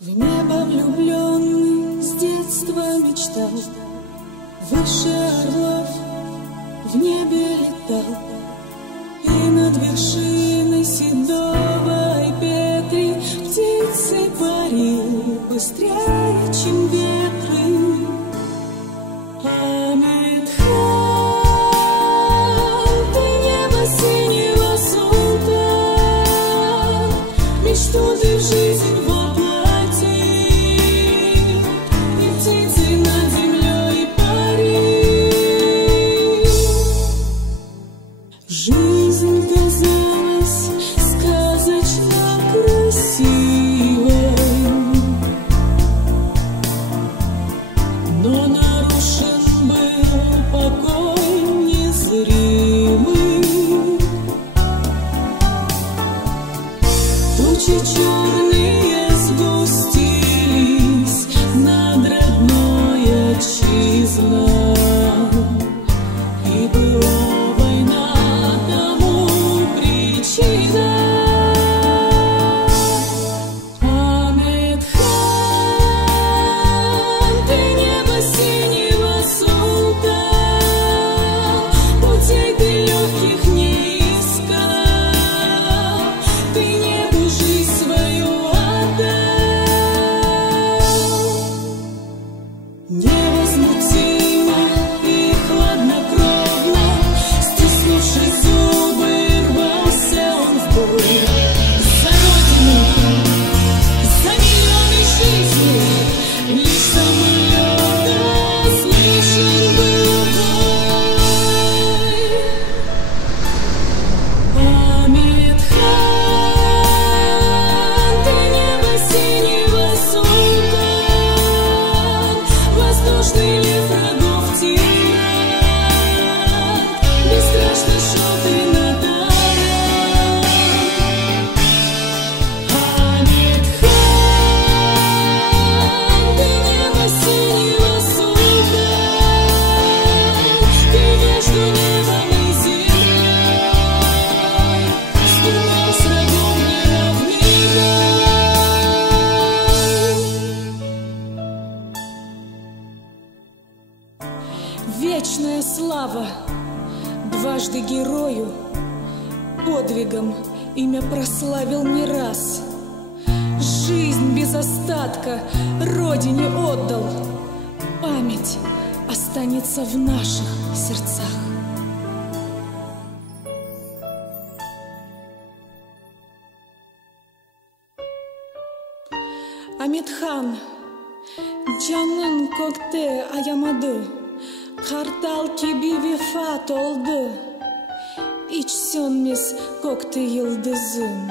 В небо влюбленный с детства мечтал, выше орлов в небе летал, и над вершиной седовой петри птицей парил быстрее, чем ветры. Амитхан, ты небо синего султан, мечту ты в жизнь жизнь казалась сказочно красивой, но нарушен был покой незримый. Тучи черные сгустились над родной отчизной, и была невозмутимо и хладнокровно, стиснувши зубы, рвался он в бой. За родину, за миллионы жизней, лишь самолета слышен был бой. Амитхан, ты небо синего султан, воздушный лев врагов тиран, бесстрашно шел ты на таран. Амитхан, ты небо синего султан, ты между небом и землей, ступал с врагом неравный бой. Вечная слава дважды герою, подвигом имя прославил не раз. Жизнь без остатка родине отдал, память останется в наших сердцах. Амитхан, canın kokte ayamadı, kartal gibi vefat oldu, hiç sönmez kokte yıldızım.